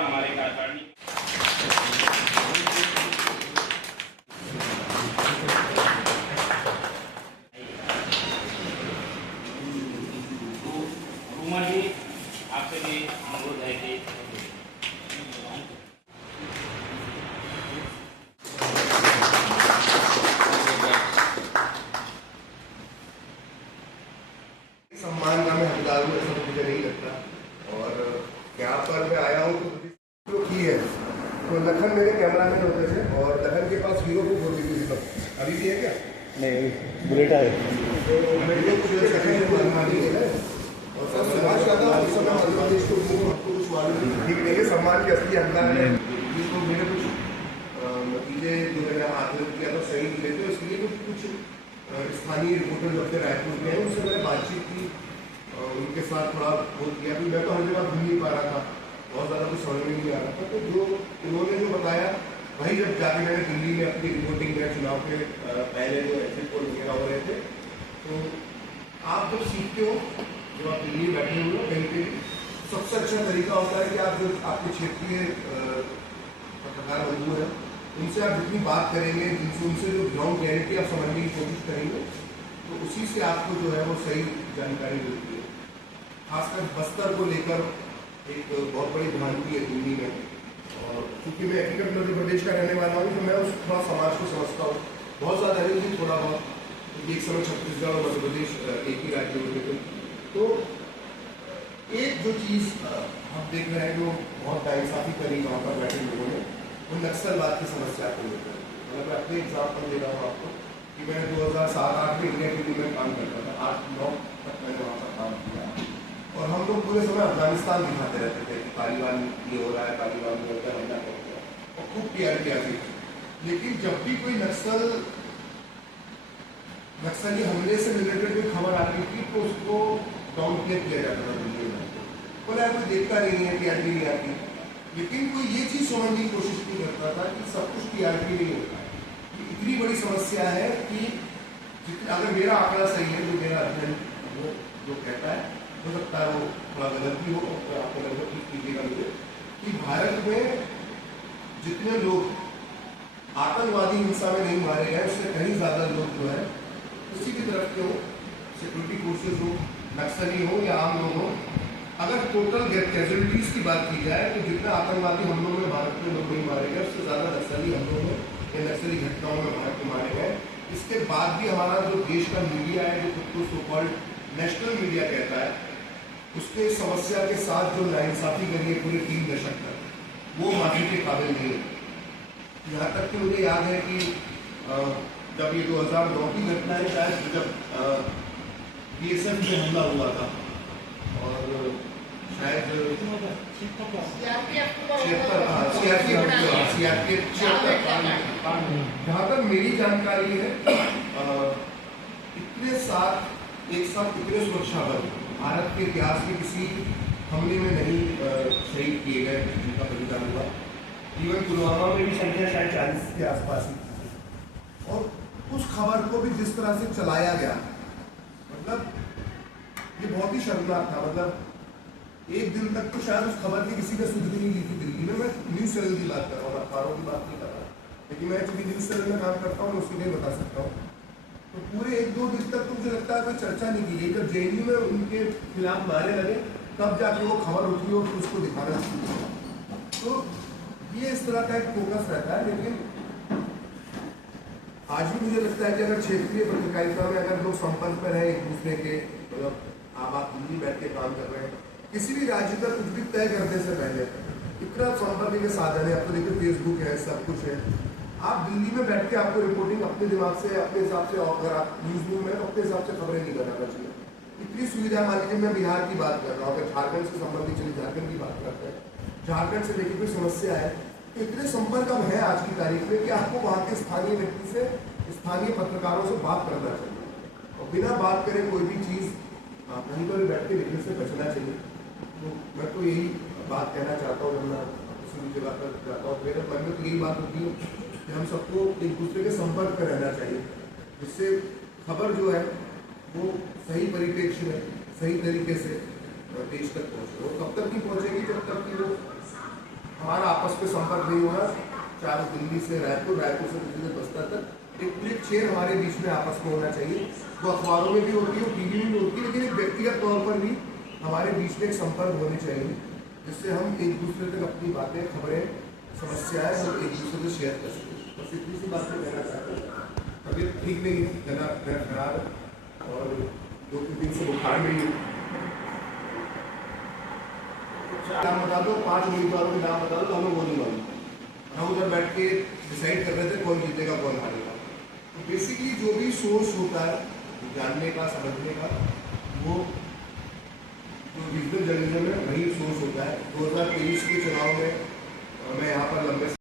हमारे कार्यकारिणी आपसे भी अनुरोध है कि सम्मान का मैं हकदार हूँ, ऐसा मुझे नहीं लगता। और यहाँ पर मैं आया हूँ तो की है तो लखन मेरे कैमरामैन होते थे और लखन के पास हीरो बुक होती थी, मतलब अभी भी है क्या? नहीं, बुलेट है। तो मेरे और सर समाज ज्यादा उस समय मध्य प्रदेश को आपको कुछ मालूम ठीक नहीं है, सम्मान के असली हकदार है जिसको मैंने कुछ नतीजे जो मैंने हासिल किया तो सही मिले, तो इसलिए कुछ स्थानीय रिपोर्टर जो अपने रायपुर में हैं उनसे मैंने बातचीत की, उनके साथ थोड़ा वो किया। भी मैं तो हर जगह घूम नहीं पा रहा था, बहुत ज़्यादा कुछ समझ में नहीं आ रहा था। तो जो उन्होंने जो बताया वही जब जाके मैंने दिल्ली में अपनी रिपोर्टिंग में चुनाव के पहले जो एग्जिट पोल वगैरह हो रहे थे, तो आप जब सीखते हो, जब आप दिल्ली में बैठे हुए हो कहीं पे, सबसे अच्छा तरीका होता है कि आप जो आपके क्षेत्रीय पत्रकार बंधु हैं उनसे आप जितनी बात करेंगे, उनसे जो ग्राउंड रियलिटी आप समझने की कोशिश करेंगे, तो उसी से आपको जो है वो सही जानकारी मिलती है। खासकर बस्तर को लेकर एक बहुत बड़ी भ्रांति है दिल्ली में, और क्योंकि मैं हकीकत मध्य प्रदेश का रहने वाला हूँ तो मैं उस थोड़ा समाज को समझता हूँ, बहुत ज़्यादा नहीं भी थोड़ा बहुत, क्योंकि एक समय छत्तीसगढ़ और मध्य प्रदेश एक ही राज्य होते थे। तो एक जो चीज़ हम देख रहे हैं जो बहुत नाइंसाफ़ी करी वहाँ पर बैठे लोगों ने, वो नक्सलवाद की समस्या को लेकर। मतलब मैं अपने एग्जाम्पल दे रहा हूँ आपको कि मैं 2007-8 में इंडिया टीवी में काम करता था, 8-9 तक मैंने वहाँ पर काम किया, और हम लोग पूरे समय अफगानिस्तान दिखाते रहते थे कि तालिबान ये हो रहा है, तालिबान में होकर हमला करते हैं, और खूब टीआरपी आती थी। लेकिन जब भी कोई नक्सली हमले से रिलेटेड कोई खबर आती थी तो उसको डाउन प्ले किया जाता था दिल्ली में, बोला कोई देखता नहीं है, टीआरपी नहीं आती। लेकिन कोई ये चीज़ समझने की कोशिश नहीं करता था कि सब कुछ टीआरपी नहीं होता है। इतनी बड़ी समस्या है कि अगर मेरा आंकड़ा सही है, जो मेरा अध्ययन वो जो कहता है, हो सकता है वो थोड़ा गलत भी हो, तो आपको लगभग ठीक कीजिएगा मुझे, कि भारत में जितने लोग आतंकवादी हिंसा में नहीं मारे गए उससे कहीं ज़्यादा लोग जो है किसी भी तरफ के हो, सिक्योरिटी फोर्सेज हो, नक्सली हो या आम लोग हो, अगर टोटल कैजुअलिटीज़ की बात की जाए तो जितना आतंकवादी हमलों में भारत में लोग नहीं मारे गए उससे ज़्यादा नक्सली हमलों में या नक्सली घटनाओं में भारत में मारे गए। इसके बाद भी हमारा जो देश का मीडिया है, जो खुद को सो कॉल्ड नेशनल मीडिया कहता है, उसने इस समस्या के साथ जो नाइंसाफ़ी करी है पूरे 3 दशक तक, वो माफी के काबिल नहीं है। यहाँ तक कि मुझे याद है कि जब ये 2009 की घटना है, शायद जब BSF में हमला हुआ था, और शायद जहाँ तक मेरी जानकारी है, इतने साथ एक साथ इतने सुरक्षा बल भारत के इतिहास के किसी हमले में नहीं शहीद किए गए जिनका बलिदान हुआ। इवन पुलवामा में भी संख्या शायद 40 के आसपास ही थी। और उस खबर को भी जिस तरह से चलाया गया, मतलब ये बहुत ही शर्मनाक था। मतलब एक दिन तक तो शायद उस खबर की किसी ने सुध भी नहीं ली थी दिल्ली में। मैं न्यूज़ चैनल की बात कर रहा हूँ, अखबारों की बात नहीं कर रहा, लेकिन मैं चूँकि न्यूज़ चैनल में काम करता हूँ, मैं उसके लिए बता सकता हूँ। तो पूरे 1-2 दिन तक तो मुझे लगता है कोई चर्चा नहीं की गई। जब JNU में उनके खिलाफ नारे लगे तब जाके वो खबर उठी और फिर उसको दिखाना शुरू किया। तो ये इस तरह का एक फोकस रहता है। लेकिन आज भी मुझे लगता है कि अगर क्षेत्रीय पत्रकारिता में अगर लोग संपर्क में रहे एक दूसरे के, मतलब आप दिल्ली बैठ के काम कर रहे हैं, किसी भी राज्य का कुछ भी तय करने से पहले इतना संपर्क के साधन है, अब तो देखिए फेसबुक है, सब कुछ है। आप दिल्ली में बैठ के आपको रिपोर्टिंग अपने दिमाग से, अपने हिसाब से, और अगर आप न्यूज़ रूम में अपने हिसाब से खबरें नहीं बनाना चाहिए। इतनी सुविधा, मान लीजिए मैं बिहार की बात कर रहा हूँ, अगर झारखंड से संबंधित चलिए झारखंड की बात करते हैं, झारखंड से लेकर कोई समस्या है तो इतने संपर्क अब है आज की तारीख में कि आपको वहाँ के स्थानीय व्यक्ति से, स्थानीय पत्रकारों से बात करना चाहिए, और बिना बात करे कोई भी चीज़ कहीं पर बैठ के लिखने से बचना चाहिए। तो मैं तो यही बात कहना चाहता हूँ, जब मैं किसी भी जगह पर जाता हूँ मेरे मन में तो यही बात होती है कि हम सबको एक दूसरे के संपर्क में रहना चाहिए, जिससे खबर जो है वो सही परिप्रेक्ष्य में, सही तरीके से देश तक पहुँचे। वो कब तक नहीं पहुँचेगी जब तक कि वो हमारा आपस में संपर्क नहीं हो रहा, चाहे दिल्ली से रायपुर, रायपुर से दिल्ली से बस्तर तक एक क्लिक चेयर हमारे बीच में आपस में होना चाहिए। वो अखबारों में भी होती है, टीवी में भी होती है, लेकिन एक व्यक्तिगत तौर पर भी हमारे बीच में एक संपर्क होने चाहिए, जिससे हम एक दूसरे तक अपनी बातें, खबरें, समस्याएं हम एक दूसरे से शेयर कर सकें। बस इतनी सी बात मैं कहना चाहता हूँ। तबीयत ठीक नहीं है, गला खराब है और 2-3 दिन से बुखार नहीं है। नाम बता दो, 5 उम्मीदवारों के नाम बता दो, हमें वो नहीं मालूम। हम उधर बैठ के डिसाइड कर रहे थे कौन जीतेगा कौन हारेगा। तो बेसिकली जो भी सोर्स होता है जानने का, समझने का, वो जो रीजनल जर्नलिज्म है वही सोर्स होता है। 2023 के चुनाव में मैं यहाँ पर लंबे